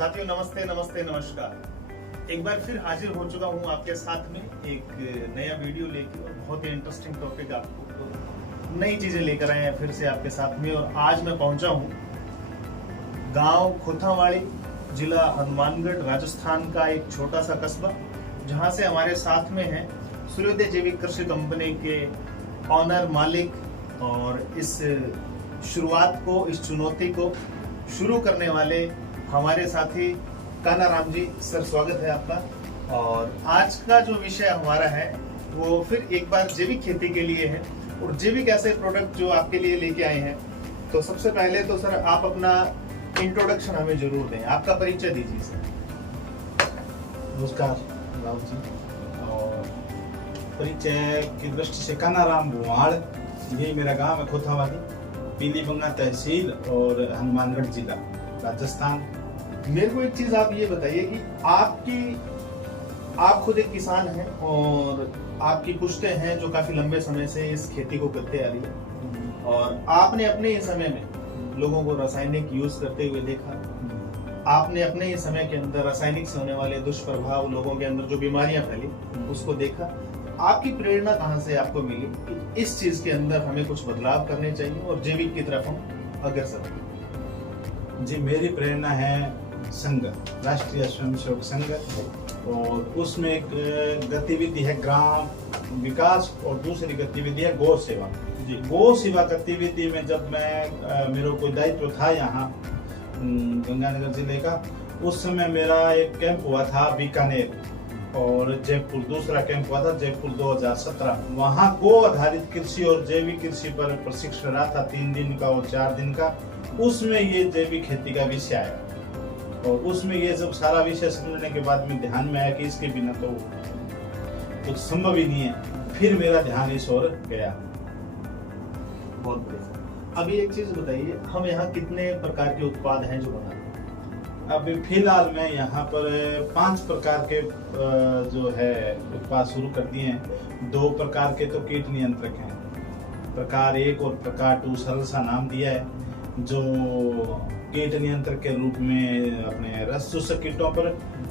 साथियों नमस्ते नमस्ते नमस्कार। एक बार फिर हाजिर हो चुका हूँ आपके साथ में एक नया वीडियो लेके और बहुत ही इंटरेस्टिंग टॉपिक आपको नई चीजें लेकर आए हैं फिर से आपके साथ में। और आज मैं पहुंचा हूँ गांव खोथावाड़ी, जिला हनुमानगढ़, राजस्थान का एक छोटा सा कस्बा, जहां से हमारे साथ में है सूर्योदय जैविक कृषि कंपनी के ऑनर मालिक और इस शुरुआत को, इस चुनौती को शुरू करने वाले हमारे साथी कानाराम जी। सर स्वागत है आपका। और आज का जो विषय हमारा है वो फिर एक बार जैविक खेती के लिए है और जैविक ऐसे प्रोडक्ट जो आपके लिए लेके आए हैं। तो सबसे पहले तो सर आप अपना इंट्रोडक्शन हमें जरूर दें, आपका परिचय दीजिए सर। नमस्कार राम जी। और परिचय की दृष्टि से कानाराम भुवाड़, ये मेरा गांव है खोथावाड़ी, पीलीबंगा तहसील और हनुमानगढ़ जिला, राजस्थान। मेरे को एक चीज आप ये बताइए कि आप खुद एक किसान हैं और आपकी पुश्तें हैं जो काफी लंबे समय से इस खेती को करते आ रही है और आपने अपने ही समय में लोगों को रासायनिक यूज करते हुए देखा। आपने अपने ही समय के अंदर रासायनिक से होने वाले दुष्प्रभाव, लोगों के अंदर जो बीमारियां फैली उसको देखा। आपकी प्रेरणा कहाँ से आपको मिली कि इस चीज के अंदर हमें कुछ बदलाव करने चाहिए और जैविक की तरफ हम अग्रसर हैं? जी, मेरी प्रेरणा है संघ, राष्ट्रीय स्वयंसेवक संघ, और उसमें एक गतिविधि है ग्राम विकास और दूसरी गतिविधि है गौ सेवा। जी, गौ सेवा गतिविधि में जब मैं मेरा कोई दायित्व था यहाँ गंगानगर जिले का, उस समय मेरा एक कैंप हुआ था बीकानेर और जयपुर, दूसरा कैंप हुआ था जयपुर 2017। वहाँ गो आधारित कृषि और जैविक कृषि पर प्रशिक्षण रहा था 3 दिन का और 4 दिन का। उसमें ये जैविक खेती का विषय आया और उसमें ये जब सारा विषय समझने के बाद में ध्यान में आया कि इसके बिना तो कुछ संभव ही नहीं है, फिर मेरा ध्यान इस ओर गया। बहुत बढ़िया। अभी एक चीज बताइए, हम यहाँ कितने प्रकार के उत्पाद हैं जो बनाते हैं? अभी फिलहाल मैं यहाँ पर 5 प्रकार के जो है उत्पाद शुरू कर दिए हैं। 2 प्रकार के तो कीट नियंत्रक हैं, प्रकार 1 और प्रकार 2 सरल सा नाम दिया है, जो कीट नियंत्रक के रूप में अपने रस चूसक कीटों पर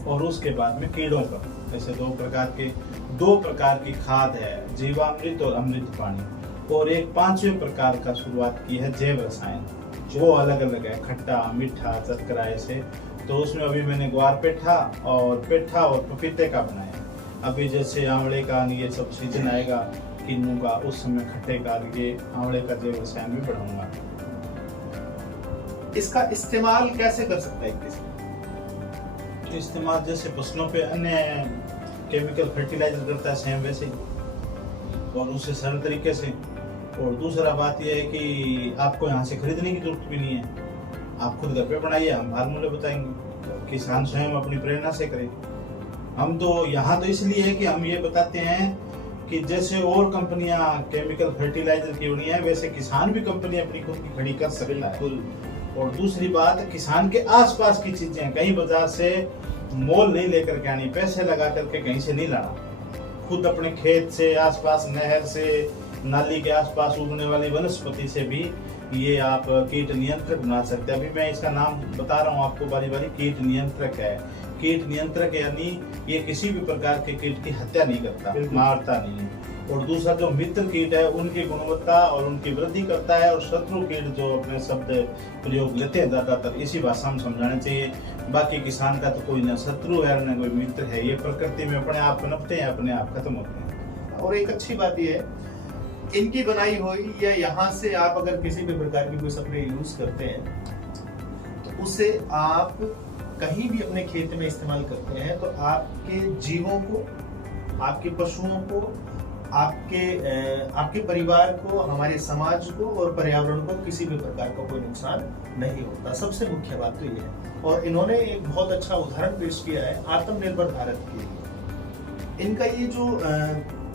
और उसके बाद में कीड़ों पर, ऐसे 2 प्रकार की खाद है, जीवामृत और अमृत पानी। और एक 5वें प्रकार का शुरुआत की है जैव रसायन, वो अलग अलग है, खट्टा, मीठा, चटकरा ऐसे। तो उसमें अभी मैंने ग्वार पेठा और पपीते का बनाया। अभी जैसे आंवले का ये सब सीजन आएगा किन्नू का, उस समय खट्टे का ये आंवले का जैव रसायन भी बढ़ाऊंगा। इसका इस्तेमाल कैसे कर सकता है किसान? इस्तेमाल जैसे फसलों पे अन्य केमिकल फर्टिलाइजर करता है सेम वैसे ही, और उससे सरल तरीके से। और दूसरा बात यह है कि आपको यहाँ से खरीदने की जरूरत भी नहीं है, आप खुद घर पे बनाइए, हम फार्मूले बताएंगे, किसान स्वयं अपनी प्रेरणा से करे। हम तो यहाँ तो इसलिए है कि हम ये बताते हैं कि जैसे और कंपनियां केमिकल फर्टिलाइजर की बनी है, वैसे किसान भी कंपनी अपनी खुद की खड़ी कर सकता है। और दूसरी बात, किसान के आसपास की चीजें कहीं बाजार से मोल नहीं लेकर के आनी, पैसे लगा करके कहीं से नहीं लाना, खुद अपने खेत से, आसपास नहर से, नाली के आसपास उगने वाली वनस्पति से भी ये आप कीट नियंत्रक बना सकते हैं। अभी मैं इसका नाम बता रहा हूँ आपको बारी बारी। कीट नियंत्रक है। कीट नियंत्रक यानी ये किसी भी प्रकार के कीट की हत्या नहीं करता, मारता नहीं। और दूसरा जो मित्र कीट है उनकी गुणवत्ता और उनकी वृद्धि करता है। और शत्रु कीट जो अपने शब्द प्रयोग लेते हैं ज्यादातर, इसी भाषा में समझाना चाहिए। बाकी किसान का तो कोई न शत्रु है न कोई मित्र है, ये प्रकृति में अपने आप पनपते हैं, अपने आप खत्म होते हैं। और एक अच्छी बात ये है, इनकी बनाई हुई या यहाँ से आप अगर किसी भी प्रकार की कोई स्प्रे यूज करते हैं तो उसे आप कहीं भी अपने खेत में इस्तेमाल करते हैं तो आपके जीवों को, आपके पशुओं को, आपके परिवार को, हमारे समाज को और पर्यावरण को किसी भी प्रकार का कोई नुकसान नहीं होता। सबसे मुख्य बात तो ये है। और इन्होंने एक बहुत अच्छा उदाहरण पेश किया है आत्मनिर्भर भारत के लिए। इनका ये जो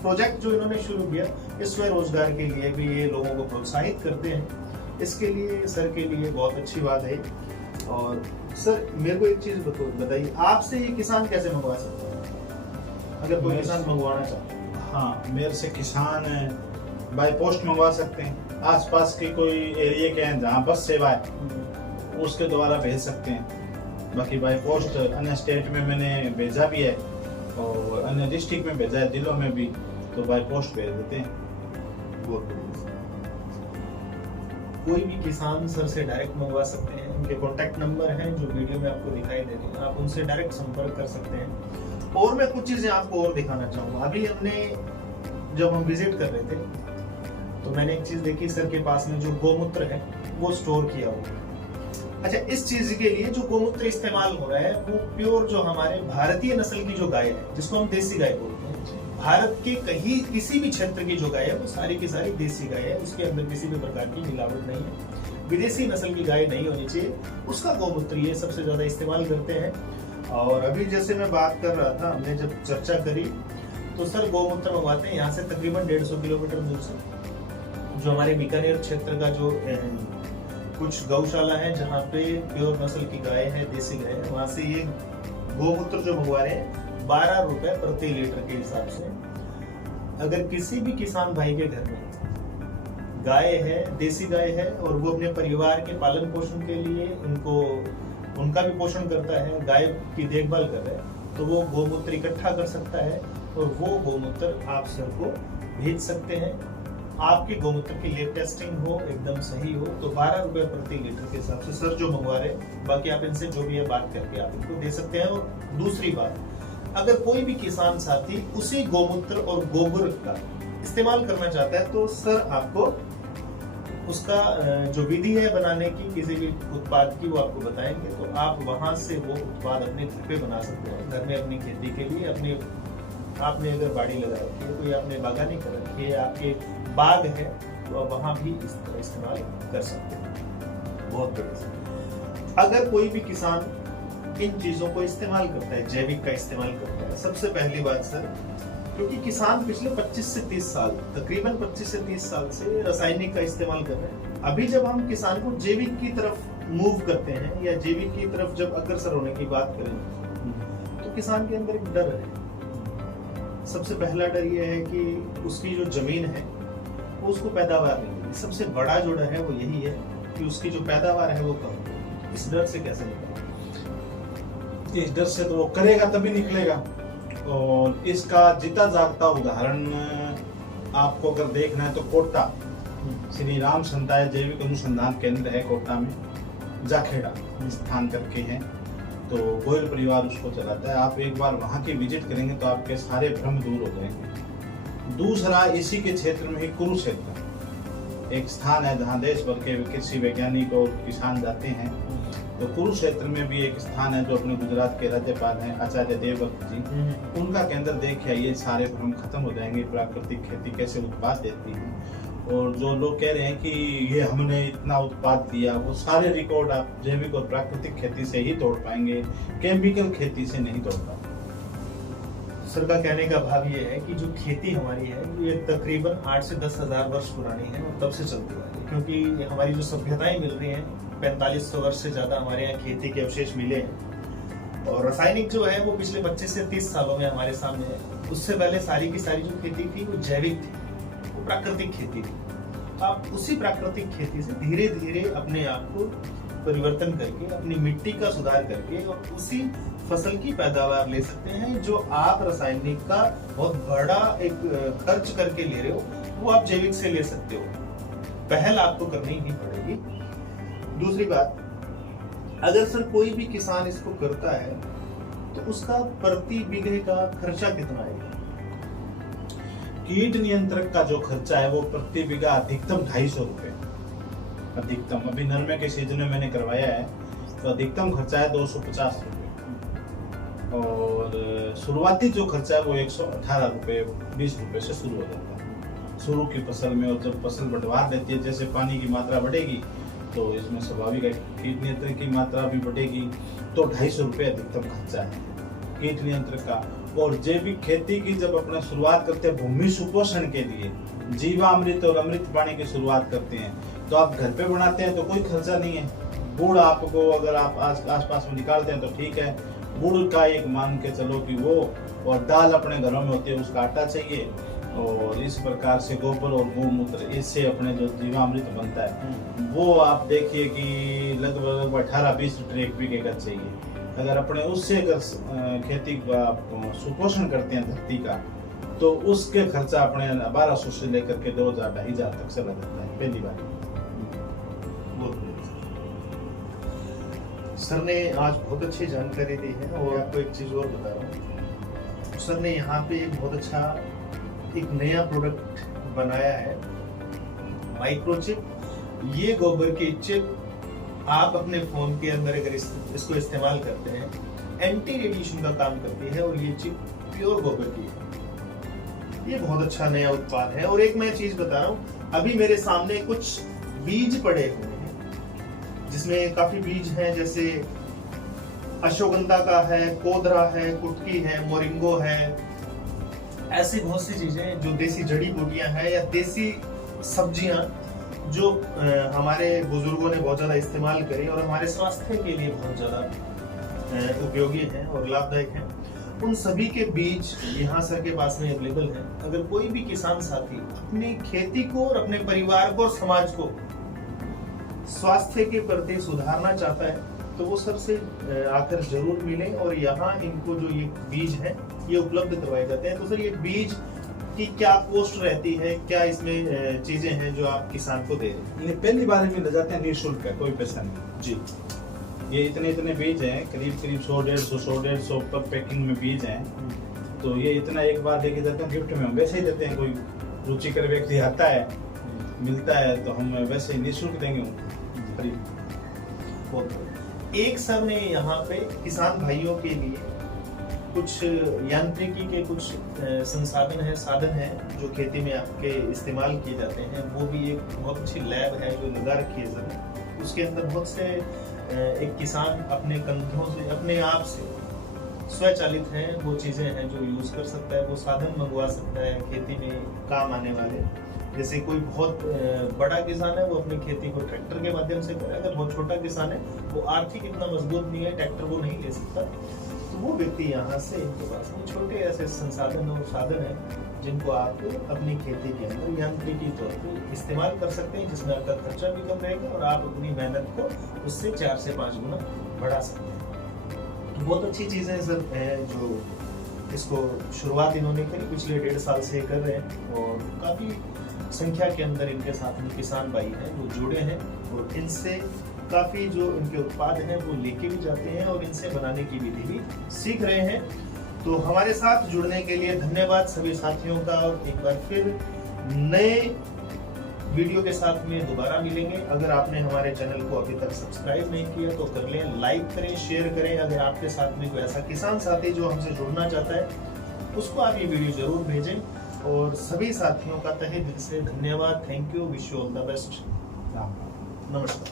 प्रोजेक्ट जो इन्होंने शुरू किया, इस स्वरोजगार के लिए भी ये लोगों को प्रोत्साहित करते हैं। इसके लिए सर के लिए बहुत अच्छी बात है। और सर मेरे को एक चीज बताइए, आपसे ये किसान कैसे मंगवा सकते हैं अगर कोई किसान मंगवाना चाहता है? हाँ, मेरे से किसान बाय पोस्ट मंगवा सकते हैं। आसपास के कोई एरिया के हैं जहाँ बस सेवा है, उसके द्वारा भेज सकते हैं। बाकी बाय पोस्ट अन्य स्टेट में मैंने भेजा भी है और अन्य डिस्ट्रिक्ट में भेजा है, जिलों में भी, तो बाय पोस्ट भेज देते हैं। बहुत बढ़िया। कोई भी किसान सर से डायरेक्ट मंगवा सकते हैं, उनके कॉन्टैक्ट नंबर हैं जो वीडियो में आपको दिखाई दे रहे हैं, आप उनसे डायरेक्ट संपर्क कर सकते हैं। और मैं कुछ चीजें आपको और दिखाना चाहूंगा। अभी हमने जब हम विजिट कर रहे थे तो मैंने एक चीज देखी, सर के पास में जो गोमूत्र है वो स्टोर किया हुआ है। अच्छा, इस चीज के लिए जो गोमूत्र इस्तेमाल हो रहा है वो प्योर जो हमारे भारतीय नस्ल की जो गाय है, जिसको हम देसी गाय बोलते हैं, भारत के कहीं किसी भी क्षेत्र की जो गाय है वो सारी की सारी देसी गाय है, उसके अंदर किसी भी प्रकार की मिलावट नहीं है, विदेशी नस्ल की गाय नहीं होनी चाहिए, उसका गोमूत्र ये सबसे ज्यादा इस्तेमाल करते हैं। और अभी जैसे मैं बात कर रहा था, हमने जब चर्चा करी तो सर गोमूत्र मंगवाते हैं यहाँ से तकरीबन 150 किलोमीटर दूर से, जो हमारे बीकानेर क्षेत्र का जो कुछ गौशाला है जहाँ पे प्योर नस्ल की गाय है, देसी गाय है, वहां से ये गोमूत्र जो मंगवा रहे हैं 12 रुपए प्रति लीटर के हिसाब से। अगर किसी भी किसान भाई के घर में गाय है, देसी गाय है, और वो अपने परिवार के पालन पोषण के लिए उनका भी पोषण करता है, गाय की देखभाल कर रहा है, तो वो गोमूत्र इकट्ठा कर सकता है और वो गोमूत्र आप सर को भेज सकते हैं। आपके गोमूत्र की लैब टेस्टिंग हो, एकदम सही हो, तो 12 रुपए प्रति लीटर के हिसाब से सर जो मंगवा रहे हैं, बाकी आप इनसे जो भी है बात करके आप इनको दे सकते हैं। और दूसरी बात, अगर कोई भी किसान साथी उसी गोमूत्र और गोबर का इस्तेमाल करना चाहता है तो सर आपको उसका जो विधि है बनाने की किसी भी उत्पाद की वो आपको बताएंगे, तो आप वहां से वो उत्पाद अपने घर पे बना सकते हैं, घर में अपनी खेती के लिए। आपने अगर बाड़ी लगा रखी है, कोई आपने बागानी कर रखी है, आपके बाग है, तो आप वहां भी इस्तेमाल कर सकते हैं। बहुत बढ़िया। अगर कोई भी किसान इन चीजों को इस्तेमाल करता है, जैविक का इस्तेमाल करता है, सबसे पहली बात सर, क्योंकि किसान पिछले 25 से 30 साल, तकरीबन 25 से 30 साल से रासायनिक का इस्तेमाल कर रहे हैं। अभी जब हम किसान को जैविक की तरफ मूव करते हैं या जैविक की तरफ जब अग्रसर होने की बात करें, तो किसान के अंदर एक डर है। सबसे पहला डर यह है कि उसकी जो जमीन है वो उसको पैदावार नहीं मिली। सबसे बड़ा जो डर है वो यही है कि उसकी जो पैदावार है वो कम हो। इस डर से कैसे निकलेगा? इस डर से तो वो करेगा तभी निकलेगा। और इसका जीता जागता उदाहरण आपको अगर देखना है तो कोटा श्री राम संताय जैविक अनुसंधान केंद्र है कोटा में, जाखेड़ा स्थान करके है, तो गोयल परिवार उसको चलाता है। आप एक बार वहां की विजिट करेंगे तो आपके सारे भ्रम दूर हो जाएंगे। दूसरा, इसी के क्षेत्र में ही कुरुक्षेत्र एक स्थान है जहां देश भर के कृषि वैज्ञानिक और किसान जाते हैं। तो कुरुक्षेत्र में भी एक स्थान है जो अपने गुजरात के राज्यपाल हैं आचार्य देवव्रत जी, उनका केंद्र देखिए, ये सारे भ्रम खत्म हो जाएंगे। प्राकृतिक खेती कैसे उत्पाद देती है, और जो लोग कह रहे हैं कि ये हमने इतना उत्पाद दिया, वो सारे रिकॉर्ड आप जैविक और प्राकृतिक खेती से ही तोड़ पाएंगे, केमिकल खेती से नहीं तोड़ पाएंगे। सर का कहने का भाव ये है कि जो खेती हमारी है ये तकरीबन 8 से 10 हजार वर्ष पुरानी है और तब से चलती आ रही है, क्योंकि हमारी जो सभ्यताएं मिल रही हैं 4500 वर्ष से ज्यादा हमारे यहाँ खेती के अवशेष मिले हैं। और रासायनिक जो है वो पिछले 25 से 30 सालों में हमारे सामने है। उससे पहले सारी की सारी जो खेती थी वो जैविक थी, वो प्राकृतिक खेती थी। आप उसी प्राकृतिक खेती से धीरे धीरे अपने आप को परिवर्तन करके, अपनी मिट्टी का सुधार करके और उसी फसल की पैदावार ले सकते हैं जो आप रासायनिक का बहुत बड़ा एक खर्च करके ले रहे हो, वो आप जैविक से ले सकते हो। पहल आपको करनी ही पड़ेगी। दूसरी बात, अगर सर कोई भी किसान इसको करता है तो उसका प्रति बीघे का खर्चा कितना आएगा? कीट नियंत्रक का जो खर्चा है वो प्रति बीघा अधिकतम 250 रुपए, अधिकतम। अभी नरमे के सीजन में मैंने करवाया है तो अधिकतम खर्चा है 250 रुपए, और शुरुआती जो खर्चा है वो 118 रुपए 20 रुपए से शुरू हो जाता है शुरू की फसल में। और जब फसल बढ़वा देती है, जैसे पानी की मात्रा बढ़ेगी तो इसमें स्वाभाविक है कीट नियंत्रण की मात्रा भी बढ़ेगी, तो 250 रुपये अधिकतम खर्चा है कीट नियंत्रण का। और जैविक खेती की जब अपना शुरुआत करते हैं भूमि सुपोषण के लिए, जीवामृत और अमृत पानी की शुरुआत करते हैं, तो आप घर पे बनाते हैं तो कोई खर्चा नहीं है। गुड़ आपको अगर आप आस पास में निकालते हैं तो ठीक है, गुड़ का एक मान के चलो कि वो, और दाल अपने घरों में होती है उसका आटा चाहिए, और इस प्रकार से गोबर और गोमूत्र, इससे अपने जो जीवामृत बनता है वो आप देखिए कि लगभग 18-20 लीटर एक बीघे का चाहिए। अगर अपने उससे अगर खेती का सुपोषण करते हैं धरती का, तो उसके खर्चा अपने 1200 से लेकर के 2000-2500 तक चला जाता है पहली बार। सर ने आज बहुत अच्छी जानकारी दी है। और आपको एक चीज और बता रहा हूँ, सर ने यहाँ पे एक बहुत अच्छा एक नया प्रोडक्ट बनाया है, माइक्रोचिप। ये गोबर की चिप आप अपने फोन के अंदर अगर इसको इस्तेमाल करते हैं, एंटी रेडिएशन का काम करती है और ये चिप प्योर गोबर की है। ये बहुत अच्छा नया उत्पाद है। और एक मैं चीज बता रहा हूँ, अभी मेरे सामने कुछ बीज पड़े हुए हैं जिसमें काफी बीज हैं, जैसे अश्वगंधा का है, कोदरा है, कुटकी है, मोरिंगो है। ऐसी बहुत सी चीजें जो देसी जड़ी बूटियां हैं या देसी सब्जियां जो हमारे बुजुर्गों ने बहुत ज्यादा इस्तेमाल करी और हमारे स्वास्थ्य के लिए बहुत ज्यादा उपयोगी हैं और लाभदायक हैं। उन सभी के बीज यहाँ सर के पास में अवेलेबल हैं। अगर कोई भी किसान साथी अपनी खेती को और अपने परिवार को और समाज को स्वास्थ्य के प्रति सुधारना चाहता है, तो वो सर से आकर जरूर मिलें। और यहाँ इनको जो ये बीज हैं ये उपलब्ध करवाए जाते हैं। तो सर ये बीज की क्या कॉस्ट रहती है, क्या इसमें चीजें हैं जो आप किसान को दे रहे हैं? पहली बार में ले जाते हैं निःशुल्क है, कोई पैसा नहीं जी। ये इतने बीज हैं, करीब 100-150 पर पैकिंग में बीज हैं। तो ये इतना एक बार लेके जाते हैं गिफ्ट में, हम वैसे ही देते हैं। कोई रुचिकर व्यक्ति आता है, मिलता है, तो हम वैसे ही निःशुल्क देंगे उनको। एक सर ने यहाँ पे किसान भाइयों के लिए कुछ यांत्रिकी के कुछ संसाधन है, साधन है जो खेती में आपके इस्तेमाल किए जाते हैं। वो भी एक बहुत अच्छी लैब है जो लगा रखी है सर। उसके अंदर बहुत से एक किसान अपने कंधों से अपने आप से स्वचालित हैं, वो चीजें हैं जो यूज कर सकता है। वो साधन मंगवा सकता है खेती में काम आने वाले। जैसे कोई बहुत बड़ा किसान है, वो अपनी खेती को ट्रैक्टर के माध्यम से करे। अगर बहुत छोटा किसान है, वो आर्थिक इतना मजबूत नहीं है, ट्रैक्टर वो नहीं ले सकता, तो वो व्यक्ति यहाँ से इनके पास में छोटे ऐसे संसाधन और साधन है जिनको आप अपनी खेती के अंदर यांत्रिकी तौर पर इस्तेमाल कर सकते हैं, जिसमें आपका खर्चा भी कम रहेगा और आप अपनी मेहनत को उससे 4 से 5 गुना बढ़ा सकते हैं। तो बहुत अच्छी चीजें सर है जो इसको शुरुआत इन्होंने करी, पिछले 1.5 साल से कर रहे हैं। और काफी संख्या के अंदर इनके साथ में किसान भाई हैं वो जुड़े हैं और इनसे काफी जो इनके उत्पाद हैं वो लेके भी जाते हैं और इनसे बनाने की विधि भी सीख रहे हैं। तो हमारे साथ जुड़ने के लिए धन्यवाद सभी साथियों का। और एक बार फिर नए वीडियो के साथ में दोबारा मिलेंगे। अगर आपने हमारे चैनल को अभी तक सब्सक्राइब नहीं किया तो कर लें, लाइक करें, शेयर करें। अगर आपके साथ में कोई ऐसा किसान साथी जो हमसे जुड़ना चाहता है, उसको आप ये वीडियो जरूर भेजें। और सभी साथियों का तहे दिल से धन्यवाद। Thank you, wish you all the best. हाँ। नमस्कार।